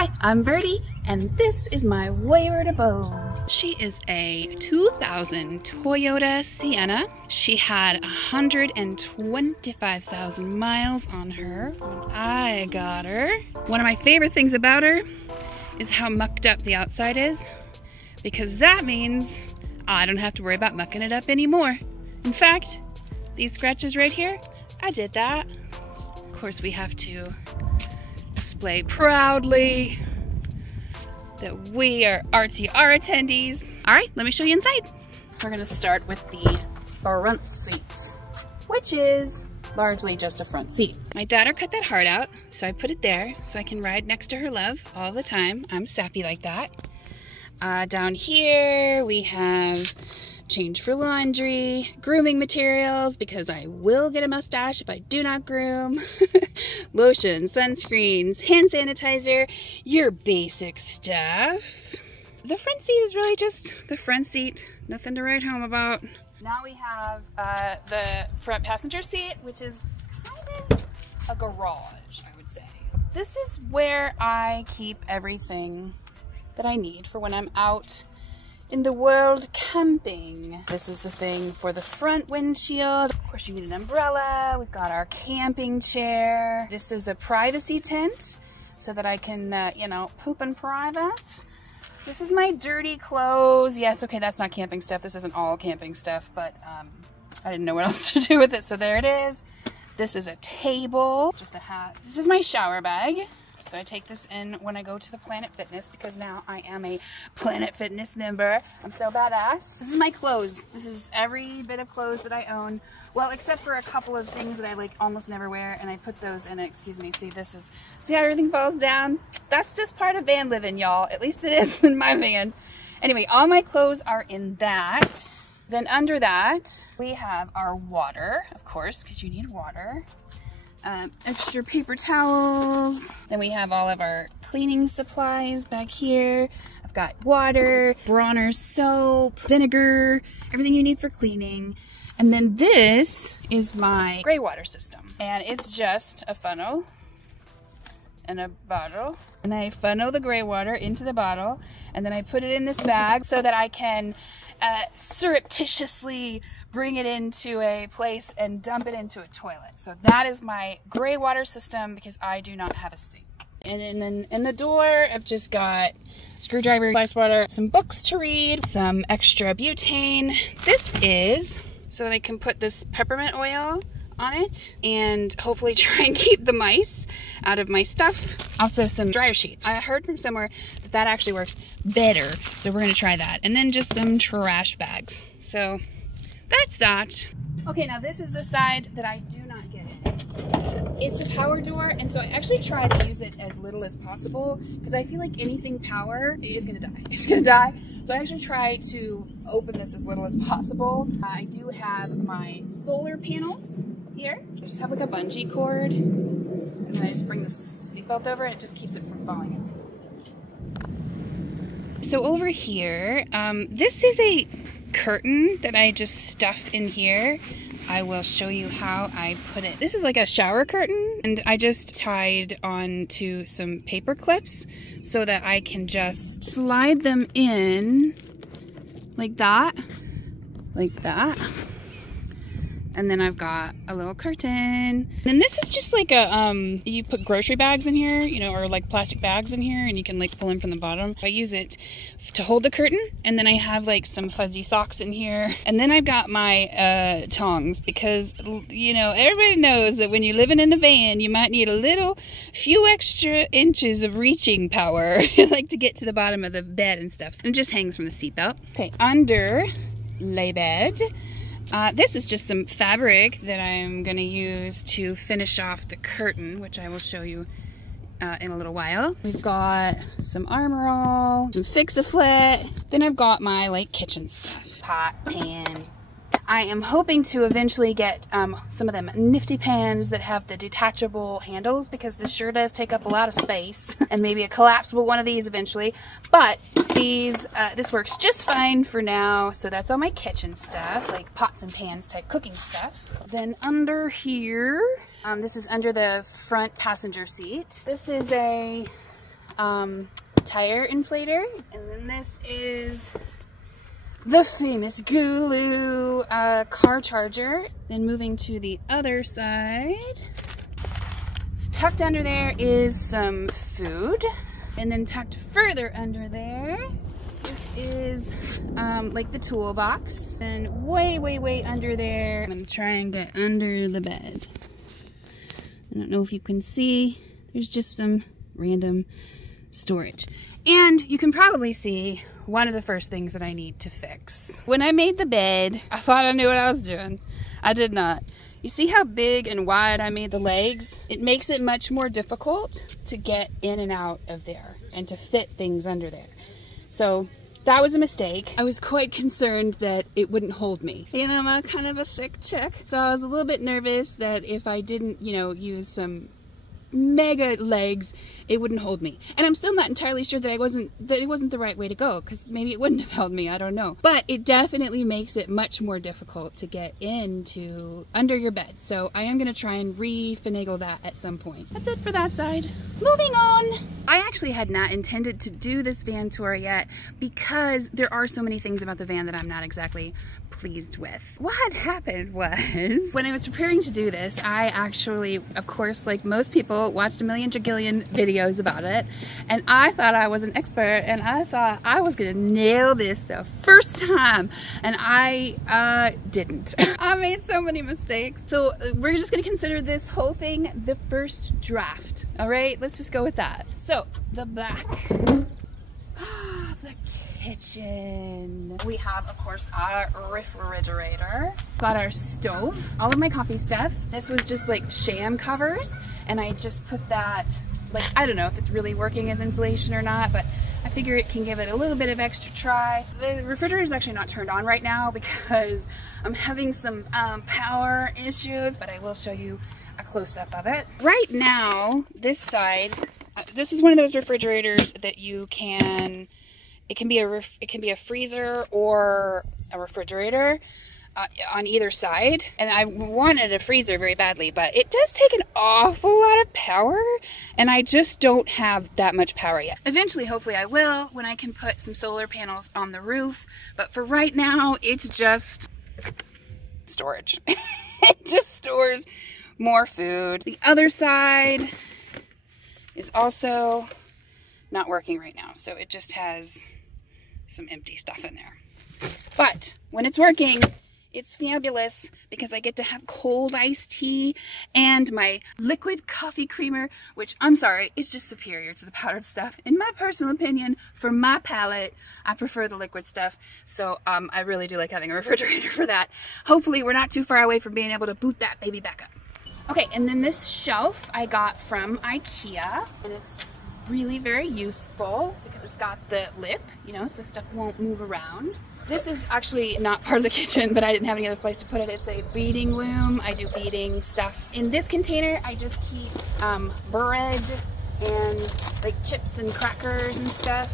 Hi, I'm Birdie, and this is my wayward abode. She is a 2000 Toyota Sienna. She had 125,000 miles on her when I got her. One of my favorite things about her is how mucked up the outside is, because that means I don't have to worry about mucking it up anymore. In fact, these scratches right here, I did that. Of course, we have to display proudly that we are RTR attendees. All right, let me show you inside. We're gonna start with the front seat, which is largely just a front seat. My daughter cut that heart out, so I put it there so I can ride next to her love all the time. I'm sappy like that. Down here we have change for laundry, grooming materials, because I will get a mustache if I do not groom, lotion, sunscreens, hand sanitizer, your basic stuff. The front seat is really just the front seat, nothing to write home about. Now we have the front passenger seat, which is kind of a garage, I would say. This is where I keep everything that I need for when I'm out in the world camping. This is the thing for the front windshield. Of course, you need an umbrella. We've got our camping chair. This is a privacy tent so that I can, you know, poop in private. This is my dirty clothes. Yes, okay, that's not camping stuff. This isn't all camping stuff, but I didn't know what else to do with it, so there it is. This is a table, just a hat. This is my shower bag. So I take this in when I go to the Planet Fitness, because now I am a Planet Fitness member. I'm so badass. This is my clothes. This is every bit of clothes that I own. Well, except for a couple of things that I like almost never wear, and I put those in it. Excuse me. See, this is, see how everything falls down? That's just part of van living, y'all. At least it is in my van. Anyway, all my clothes are in that. Then under that, we have our water, of course, because you need water. Extra paper towels. Then we have all of our cleaning supplies back here. I've got water, Bronner soap, vinegar, everything you need for cleaning. And then this is my gray water system. And it's just a funnel and a bottle. And I funnel the gray water into the bottle, and then I put it in this bag so that I can surreptitiously bring it into a place and dump it into a toilet. So that is my gray water system, because I do not have a sink. And then in the door, I've just got screwdriver, ice water, some books to read, some extra butane. This is so that I can put this peppermint oil on it and hopefully try and keep the mice out of my stuff. Also some dryer sheets. I heard from somewhere that that actually works better, so we're gonna try that. And then just some trash bags. So that's that. Okay, now this is the side that I do not get in. It's a power door, and so I actually try to use it as little as possible, because I feel like anything power is gonna die. It's gonna die. So I actually try to open this as little as possible. I do have my solar panels here. I just have like a bungee cord, and then I just bring the seatbelt over, and it just keeps it from falling in. So over here, this is a curtain that I just stuff in here. I will show you how I put it. This is like a shower curtain, and I just tied on to some paper clips so that I can just slide them in like that, and then I've got a little curtain. And this is just like a, you put grocery bags in here, you know, or like plastic bags in here, and you can like pull them from the bottom. I use it to hold the curtain, and then I have like some fuzzy socks in here. And then I've got my tongs, because, you know, everybody knows that when you're living in a van, you might need a few extra inches of reaching power, like to get to the bottom of the bed and stuff. And it just hangs from the seatbelt. Okay, under lay bed. This is just some fabric that I'm going to use to finish off the curtain, which I will show you in a little while. We've got some Armor All, some Fix-A-Flit. Then I've got my like kitchen stuff. Pot, pan. I am hoping to eventually get some of them nifty pans that have the detachable handles, because this sure does take up a lot of space, and maybe a collapsible one of these eventually. But these, this works just fine for now. So that's all my kitchen stuff, like pots and pans type cooking stuff. Then under here, this is under the front passenger seat. This is a tire inflator. And then this is the famous Gulu car charger. Then moving to the other side, tucked under there is some food. And then tucked further under there, this is like the toolbox. And way under there, I'm gonna try and get under the bed. I don't know if you can see, there's just some random storage. And you can probably see one of the first things that I need to fix. When I made the bed, I thought I knew what I was doing. I did not. You see how big and wide I made the legs? It makes it much more difficult to get in and out of there and to fit things under there. So that was a mistake. I was quite concerned that it wouldn't hold me. And I'm a kind of a thick chick, so I was a little bit nervous that if I didn't, you know, use some mega legs, it wouldn't hold me. And I'm still not entirely sure that it wasn't the right way to go, because maybe it wouldn't have held me, I don't know. But it definitely makes it much more difficult to get into under your bed. So I am gonna try and re-finagle that at some point. That's it for that side. Moving on. I actually had not intended to do this van tour yet because there are so many things about the van that I'm not exactly pleased with. What happened was, when I was preparing to do this, I actually, of course, like most people, watched a million jagillion videos about it, and I thought I was an expert, and I thought I was gonna nail this the first time, and I didn't. I made so many mistakes. So we're just gonna consider this whole thing the first draft. All right, let's just go with that. So the back. The kitchen. We have, of course, our refrigerator. Got our stove. All of my coffee stuff. This was just like sham covers, and I just put that, like, I don't know if it's really working as insulation or not, but I figure it can give it a little bit of extra try. The refrigerator is actually not turned on right now because I'm having some power issues, but I will show you a close-up of it. Right now, this side, this is one of those refrigerators that you can, it can be a freezer or a refrigerator on either side. And I wanted a freezer very badly, but it does take an awful lot of power, and I just don't have that much power yet. Eventually, hopefully I will, when I can put some solar panels on the roof. But for right now, it's just storage. It just stores more food. The other side is also not working right now, so it just has some empty stuff in there. But when it's working, it's fabulous because I get to have cold iced tea and my liquid coffee creamer, which, I'm sorry, it's just superior to the powdered stuff. In my personal opinion, for my palate, I prefer the liquid stuff. So I really do like having a refrigerator for that. Hopefully we're not too far away from being able to boot that baby back up. Okay, and then this shelf I got from IKEA, and it's really very useful because it's got the lip, you know, so stuff won't move around. This is actually not part of the kitchen, but I didn't have any other place to put it. It's a beading loom. I do beading stuff. In this container, I just keep bread and like chips and crackers and stuff,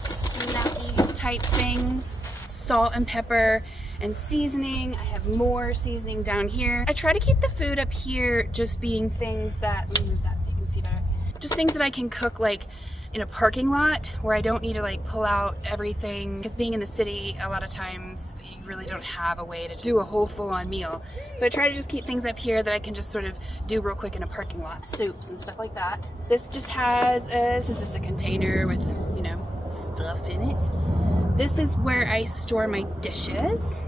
snacky type things, salt and pepper, and seasoning. I have more seasoning down here. I try to keep the food up here just being things that, let me move that so you can see better. Just things that I can cook like in a parking lot where I don't need to like pull out everything, because being in the city, a lot of times you really don't have a way to do a whole full-on meal. So I try to just keep things up here that I can just sort of do real quick in a parking lot, soups and stuff like that. This just has, this is just a container with, you know, stuff in it. This is where I store my dishes.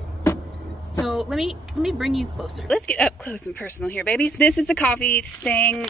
So let me bring you closer. Let's get up close and personal here, babies. This is the coffee thing.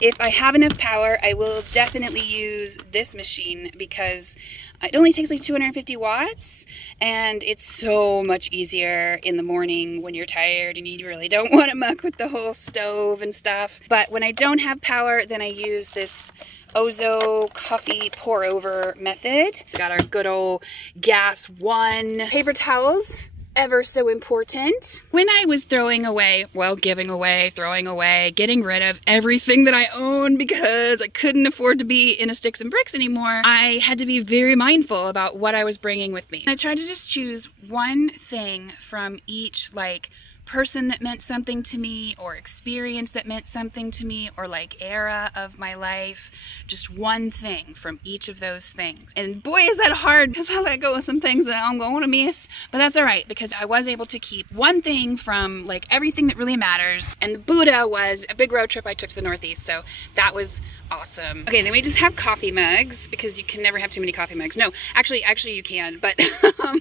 If I have enough power, I will definitely use this machine because it only takes like 250 watts, and it's so much easier in the morning when you're tired and you really don't want to muck with the whole stove and stuff. But when I don't have power, then I use this Ozo coffee pour over method. We got our good old gas one. Paper towels, ever so important. When I was throwing away, well, giving away, throwing away, getting rid of everything that I own because I couldn't afford to be in a sticks and bricks anymore, I had to be very mindful about what I was bringing with me. I tried to just choose one thing from each like person that meant something to me, or experience that meant something to me, or like era of my life. Just one thing from each of those things. And boy, is that hard, because I let go of some things that I'm going to miss. But that's all right, because I was able to keep one thing from like everything that really matters. And the Buddha was a big road trip I took to the Northeast, so that was awesome. Okay, then we just have coffee mugs, because you can never have too many coffee mugs. No, actually you can, but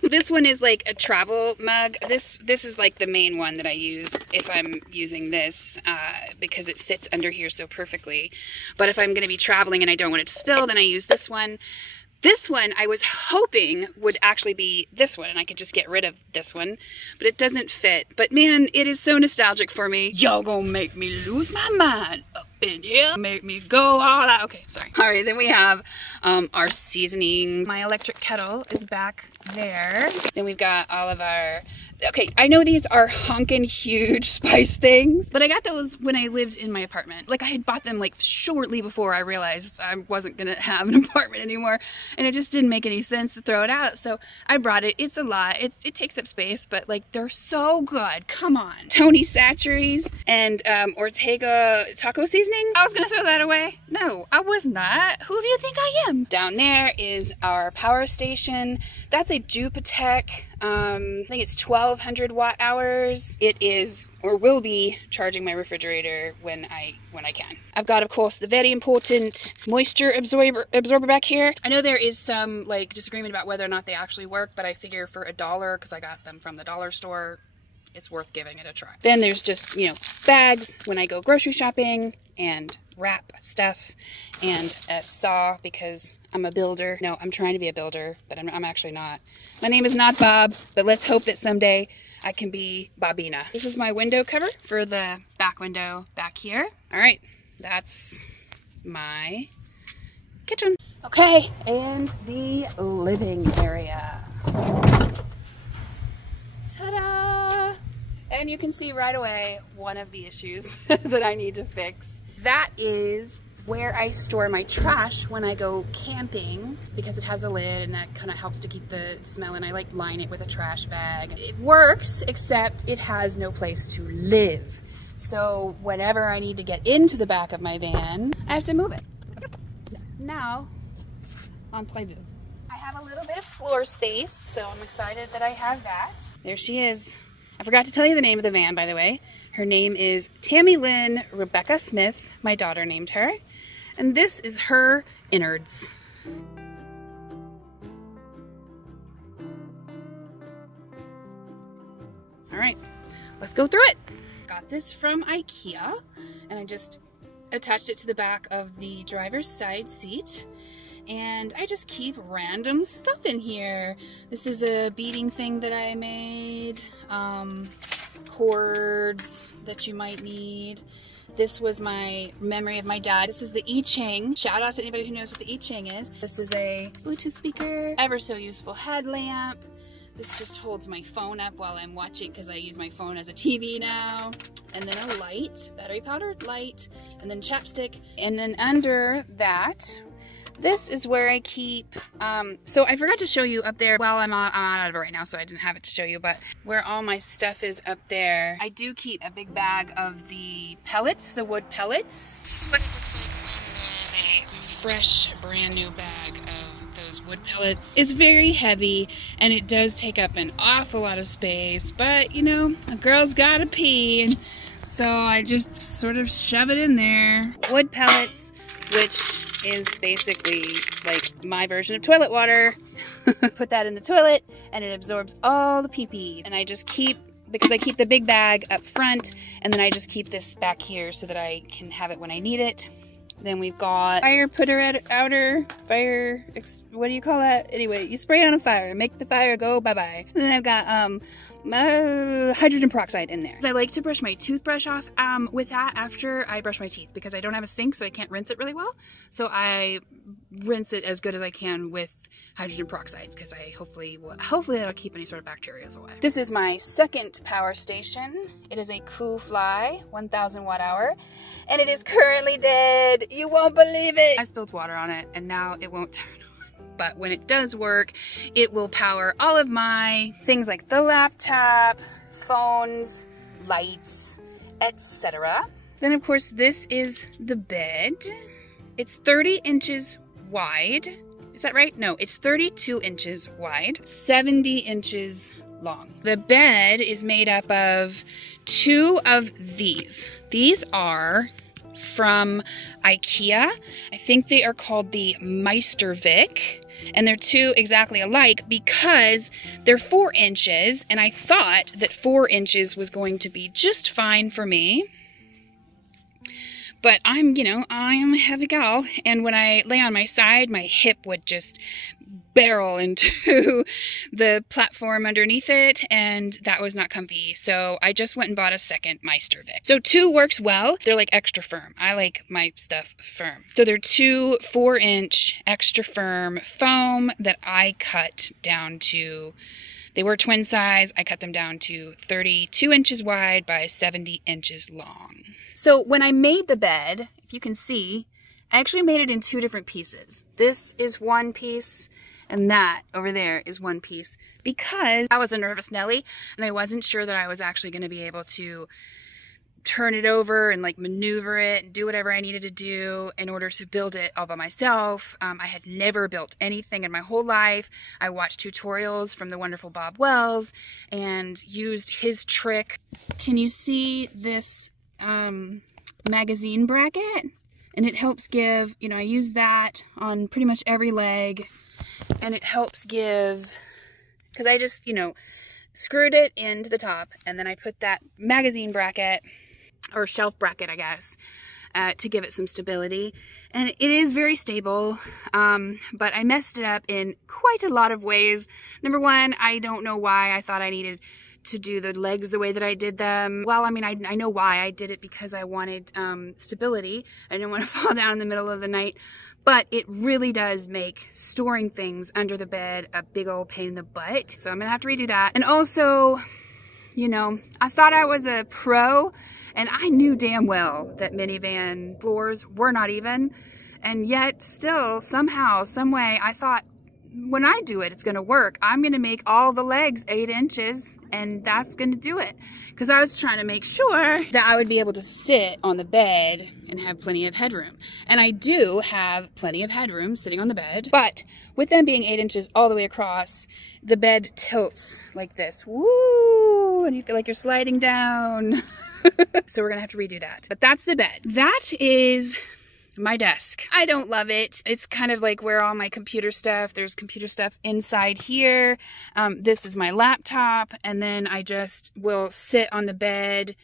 this one is like a travel mug. This is like the main one that I use if I'm using this, because it fits under here so perfectly. But if I'm going to be traveling and I don't want it to spill, then I use this one. This one I was hoping would actually be this one, and I could just get rid of this one, but it doesn't fit. But man, it is so nostalgic for me. Y'all gonna make me lose my mind up in here. Make me go all out. Okay, sorry. All right, then we have our seasoning. My electric kettle is back there. Then we've got all of our, okay, I know these are honkin' huge spice things, but I got those when I lived in my apartment. Like I had bought them like shortly before I realized I wasn't gonna have an apartment anymore, and it just didn't make any sense to throw it out. So I brought it. It's a lot. It takes up space, but like they're so good. Come on. Tony Chachere's and Ortega taco seasoning. I was gonna throw that away. No, I was not. Who do you think I am? Down there is our power station. That's a Jupitech. I think it's 1200 watt hours. It is, or will be, charging my refrigerator when I can. I've got, of course, the very important moisture absorber back here. I know there is some like disagreement about whether or not they actually work, but I figure for $1, because I got them from the dollar store, it's worth giving it a try. Then there's just, you know, bags when I go grocery shopping, and wrap stuff, and a saw, because I'm a builder. No, I'm trying to be a builder, but I'm actually not. My name is not Bob, but let's hope that someday I can be Bobina. This is my window cover for the back window back here. All right, that's my kitchen. Okay, and the living area. Ta-da! And you can see right away one of the issues that I need to fix. That is where I store my trash when I go camping, because it has a lid and that kind of helps to keep the smell, and I like line it with a trash bag. It works, except it has no place to live. So whenever I need to get into the back of my van, I have to move it. Now, entrez-vous. I have a little bit of floor space, so I'm excited that I have that. There she is. I forgot to tell you the name of the van, by the way. Her name is Tammy Lynn Rebecca Smith. My daughter named her. And this is her innards. All right, let's go through it. Got this from IKEA, and I just attached it to the back of the driver's side seat. And I just keep random stuff in here. This is a beading thing that I made. Cords that you might need. This was my memory of my dad. This is the I Ching. Shout out to anybody who knows what the I Ching is. This is a Bluetooth speaker, ever so useful headlamp. This just holds my phone up while I'm watching, because I use my phone as a TV now. And then a light, battery powered light, and then chapstick. And then under that, this is where I keep, so I forgot to show you up there. Well, I'm out of it right now, so I didn't have it to show you, but where all my stuff is up there, I do keep a big bag of the pellets, the wood pellets. This is what it looks like when there's a fresh, brand new bag of those wood pellets. It's very heavy, and it does take up an awful lot of space, but you know, a girl's gotta pee, and so I just sort of shove it in there. Wood pellets, which is basically like my version of toilet water. Put that in the toilet and it absorbs all the pee-pee. And I just keep, because I keep the big bag up front, and then I just keep this back here so that I can have it when I need it. Then we've got fire putter outer, fire, what do you call that? Anyway, you spray it on a fire, make the fire go bye-bye. And then I've got hydrogen peroxide in there. I like to brush my toothbrush off with that after I brush my teeth, because I don't have a sink, so I can't rinse it really well. So I rinse it as good as I can with hydrogen peroxides, because I hopefully that'll keep any sort of bacteria away. This is my second power station. It is a Fly 1000 watt hour, and it is currently dead. You won't believe it. I spilled water on it, and now it won't turn on. But when it does work, it will power all of my things like the laptop, phones, lights, etc. Then of course this is the bed. It's 30 inches wide. Is that right? No, it's 32 inches wide, 70 inches long. The bed is made up of 2 of these. These are from IKEA. I think they are called the Meistervik, and they're 2 exactly alike because they're 4 inches, and I thought that 4 inches was going to be just fine for me. But I'm a heavy gal, and when I lay on my side, my hip would just barrel into the platform underneath it, and that was not comfy. So I just went and bought a second Meistervik. So 2 works well. They're like extra firm. I like my stuff firm. So they're 2 4-inch extra firm foam that I cut down to, they were twin size. I cut them down to 32 inches wide by 70 inches long. So when I made the bed, if you can see, I actually made it in 2 different pieces. This is one piece, and that over there is one piece, because I was a nervous Nelly, and I wasn't sure that I was actually going to be able to turn it over and like maneuver it and do whatever I needed to do in order to build it all by myself. I had never built anything in my whole life. I watched tutorials from the wonderful Bob Wells and used his trick. Can you see this magazine bracket? And it helps give, I use that on pretty much every leg, and it helps give, because I just, screwed it into the top, and then I put that magazine bracket, or shelf bracket, I guess, to give it some stability. And it is very stable, but I messed it up in quite a lot of ways. Number one, I don't know why I thought I needed to do the legs the way that I did them. Well, I mean, I know why. I did it because I wanted stability. I didn't want to fall down in the middle of the night. But it really does make storing things under the bed a big old pain in the butt. So I'm gonna have to redo that. And also, I thought I was a pro, and I knew damn well that minivan floors were not even. And yet still, somehow, some way, I thought, when I do it, it's going to work. I'm going to make all the legs 8 inches, and that's going to do it. Because I was trying to make sure that I would be able to sit on the bed and have plenty of headroom. And I do have plenty of headroom sitting on the bed. But with them being 8 inches all the way across, the bed tilts like this. Woo! And you feel like you're sliding down. So we're going to have to redo that. But that's the bed. That is my desk. I don't love it. It's kind of like where all my computer stuff, there's computer stuff inside here. This is my laptop, and then I just will sit on the bed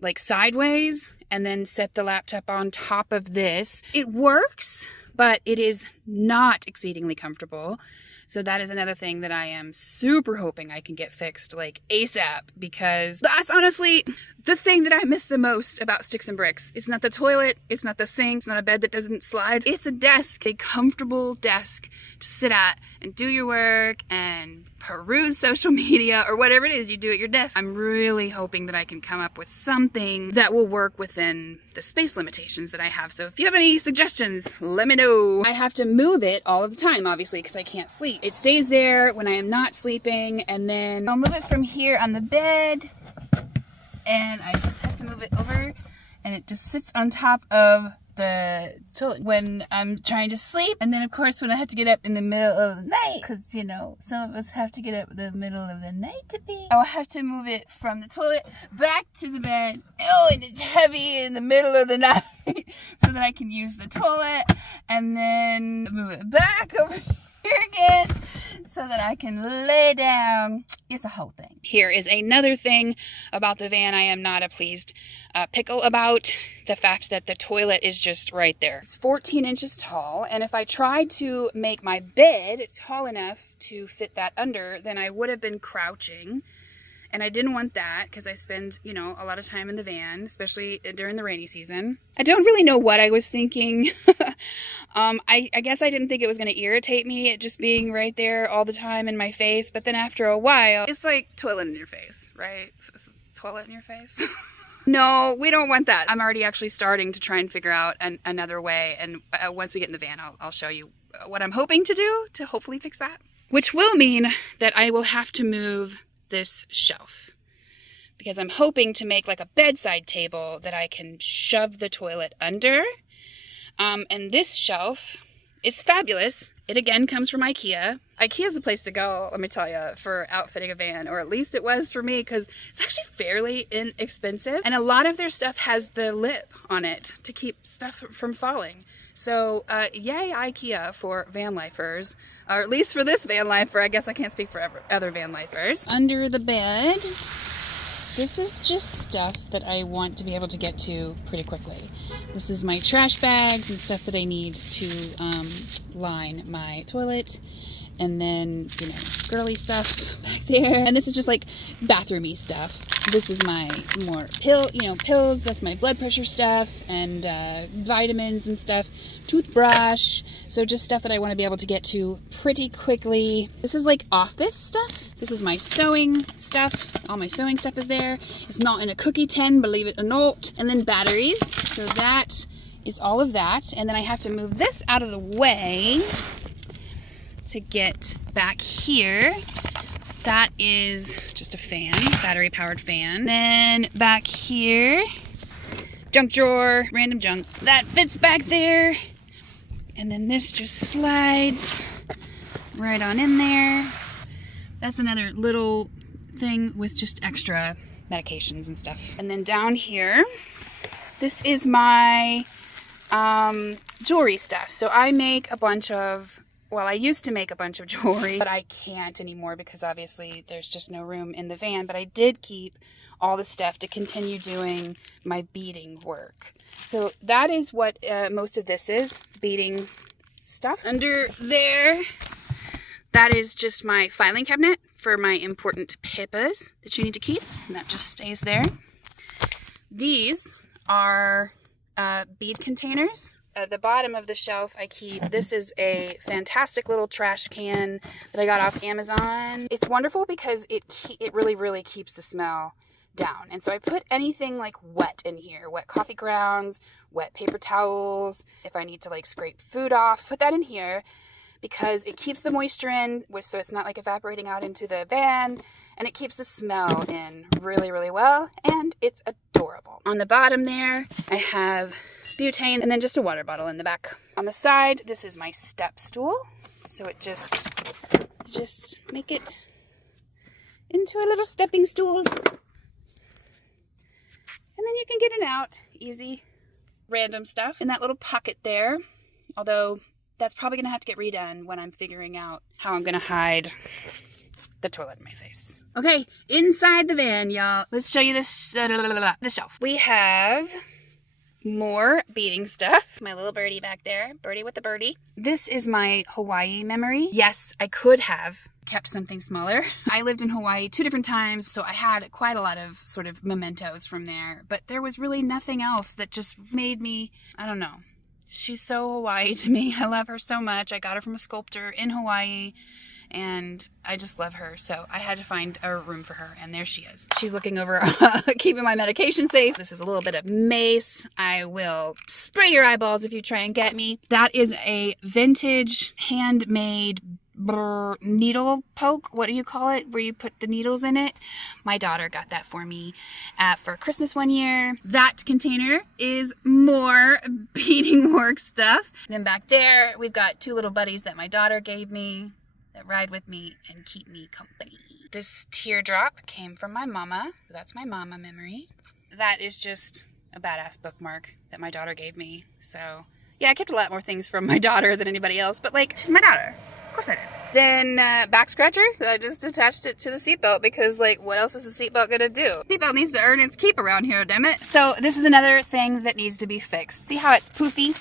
like sideways and then set the laptop on top of this. It works, but it is not exceedingly comfortable. So that is another thing that I am super hoping I can get fixed like ASAP, because that's honestly the thing that I miss the most about Sticks and Bricks. It's not the toilet, it's not the sink, it's not a bed that doesn't slide. It's a desk, a comfortable desk to sit at and do your work and peruse social media or whatever it is you do at your desk. I'm really hoping that I can come up with something that will work within the space limitations that I have. So if you have any suggestions, let me know. I have to move it all of the time, obviously, because I can't sleep. It stays there when I am not sleeping, and then I'll move it from here on the bed, and I just have to move it over, and it just sits on top of the toilet when I'm trying to sleep. And then of course when I have to get up in the middle of the night, because some of us have to get up in the middle of the night to pee, I'll have to move it from the toilet back to the bed. Oh, and it's heavy in the middle of the night so that I can use the toilet, and then move it back over here again so that I can lay down. It's a whole thing. Here is another thing about the van I am not a pleased pickle about. The fact that the toilet is just right there. It's 14 inches tall, and if I tried to make my bed tall enough to fit that under, then I would have been crouching. And I didn't want that because I spend, a lot of time in the van, especially during the rainy season. I don't really know what I was thinking. I guess I didn't think it was going to irritate me, it just being right there all the time in my face. But then after a while, it's like toilet in your face, right? It's toilet in your face. No, we don't want that. I'm already actually starting to try and figure out another way. And once we get in the van, I'll show you what I'm hoping to do to hopefully fix that. Which will mean that I will have to move this shelf, because I'm hoping to make like a bedside table that I can shove the toilet under. And this shelf is fabulous. It again comes from IKEA. IKEA is the place to go, let me tell you, for outfitting a van, or at least it was for me, because it's actually fairly inexpensive. And a lot of their stuff has the lip on it to keep stuff from falling. So yay IKEA for van lifers, or at least for this van lifer. I guess I can't speak for other van lifers. Under the bed, this is just stuff that I want to be able to get to pretty quickly. This is my trash bags and stuff that I need to line my toilet. And then, you know, girly stuff back there. And this is just like bathroomy stuff. This is my more pills. That's my blood pressure stuff and vitamins and stuff. Toothbrush. So just stuff that I want to be able to get to pretty quickly. This is like office stuff. This is my sewing stuff. All my sewing stuff is there. It's not in a cookie tin, believe it or not. And then batteries. So that is all of that. And then I have to move this out of the way to get back here. That is just a fan, battery powered fan. Then back here, junk drawer, random junk. That fits back there. And then this just slides right on in there. That's another little thing with just extra medications and stuff. And then down here, this is my jewelry stuff. So I make a bunch of, well, I used to make a bunch of jewelry, but I can't anymore because obviously there's just no room in the van. But I did keep all the stuff to continue doing my beading work. So that is what most of this is, beading stuff. Under there, that is just my filing cabinet for my important papers that you need to keep. And that just stays there. These are bead containers. At the bottom of the shelf I keep, this is a fantastic little trash can that I got off Amazon. It's wonderful because it really keeps the smell down. And so I put anything like wet in here, wet coffee grounds, wet paper towels. If I need to like scrape food off, put that in here because it keeps the moisture in, so it's not like evaporating out into the van, and it keeps the smell in really well, and it's adorable. On the bottom there, I have butane, and then just a water bottle in the back. On the side, this is my step stool. So it just make it into a little stepping stool. And then you can get it out easy. Random stuff in that little pocket there. Although that's probably gonna have to get redone when I'm figuring out how I'm gonna hide the toilet in my face. Okay, inside the van, y'all. Let's show you this, the shelf. We have more beading stuff. My little birdie back there. Birdie with the birdie. This is my Hawaii memory. Yes, I could have kept something smaller. I lived in Hawaii 2 different times, so I had quite a lot of sort of mementos from there, but there was really nothing else that just made me, I don't know. She's so Hawaii to me. I love her so much. I got her from a sculptor in Hawaii, and I just love her. So I had to find a room for her, and there she is. She's looking over, keeping my medication safe. This is a little bit of mace. I will spray your eyeballs if you try and get me. That is a vintage handmade needle poke. What do you call it? Where you put the needles in it. My daughter got that for me for Christmas one year. That container is more beading work stuff. Then back there, we've got 2 little buddies that my daughter gave me that ride with me and keep me company. This teardrop came from my mama. That's my mama memory. That is just a badass bookmark that my daughter gave me. So yeah, I kept a lot more things from my daughter than anybody else, but like, she's my daughter. Of course I did. Then back scratcher, I just attached it to the seatbelt because like, what else is the seatbelt gonna do? Seatbelt needs to earn its keep around here, damn it. So this is another thing that needs to be fixed. See how it's poofy?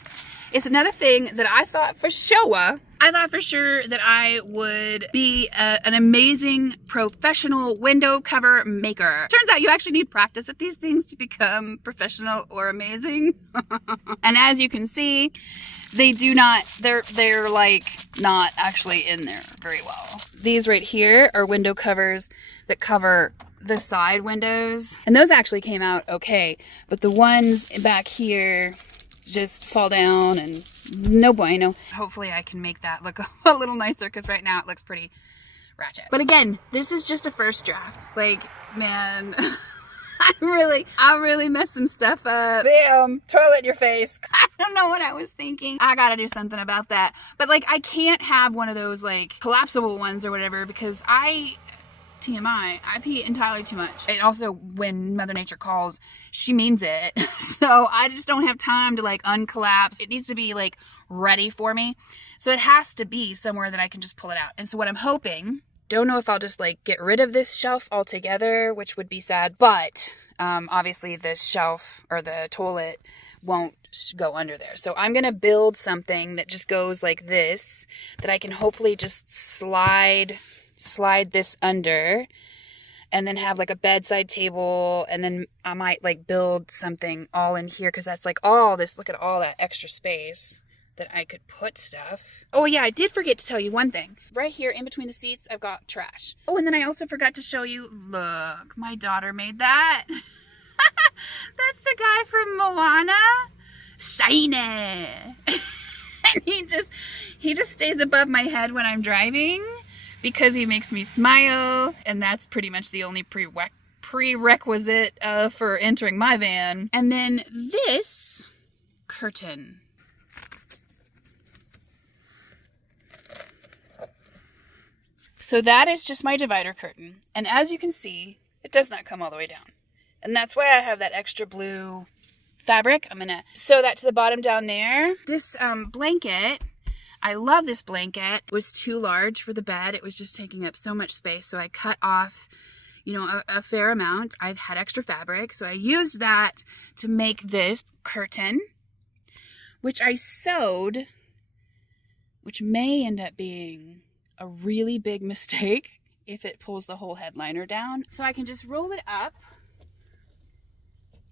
It's another thing that I thought for sure that I would be an amazing professional window cover maker. Turns out you actually need practice at these things to become professional or amazing. And as you can see, they do not, they're like not actually in there very well. These right here are window covers that cover the side windows. And those actually came out okay. But the ones back here just fall down and no bueno. Hopefully I can make that look a little nicer because right now it looks pretty ratchet. But again, this is just a first draft. Like, man, I really messed some stuff up. Bam, toilet in your face. I don't know what I was thinking. I gotta do something about that. But like, I can't have one of those like collapsible ones or whatever because TMI, I pee entirely too much. And also when Mother Nature calls, she means it. So I just don't have time to like uncollapse. It needs to be like ready for me. So it has to be somewhere that I can just pull it out. And so what I'm hoping, don't know if I'll just like get rid of this shelf altogether, which would be sad, but obviously the shelf or the toilet won't go under there. So I'm gonna build something that just goes like this, that I can hopefully just slide this under, and then have like a bedside table, and then I might like build something all in here because that's like all this, look at all that extra space that I could put stuff. Oh yeah, I did forget to tell you one thing. Right here in between the seats, I've got trash. Oh, and then I also forgot to show you, look, my daughter made that. That's the guy from Moana. Shiny. And he just stays above my head when I'm driving because he makes me smile, and that's pretty much the only prerequisite for entering my van. And then this curtain. So that is just my divider curtain. And as you can see, it does not come all the way down. And that's why I have that extra blue fabric. I'm gonna sew that to the bottom down there. This blanket, I love this blanket. It was too large for the bed. It was just taking up so much space. So I cut off, you know, a fair amount. I've had extra fabric. So I used that to make this curtain, which I sewed, which may end up being a really big mistake if it pulls the whole headliner down. So I can just roll it up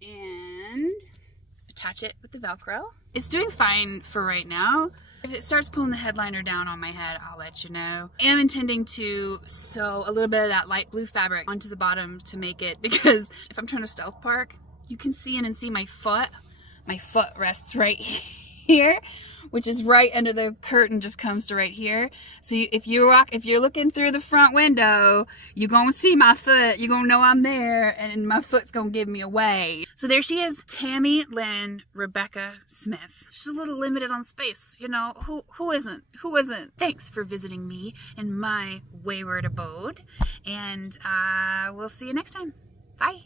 and attach it with the Velcro. It's doing fine for right now. If it starts pulling the headliner down on my head, I'll let you know. I am intending to sew a little bit of that light blue fabric onto the bottom to make it, because if I'm trying to stealth park, you can see in and see my foot. My foot rests right here, which is right under the curtain, just comes to right here. So if you're looking through the front window, you're gonna see my foot. You're gonna know I'm there, and my foot's gonna give me away. So there she is, Tammy Lynn Rebecca Smith. She's a little limited on space, you know. Who isn't? Who isn't? Thanks for visiting me in my wayward abode, and we'll see you next time. Bye.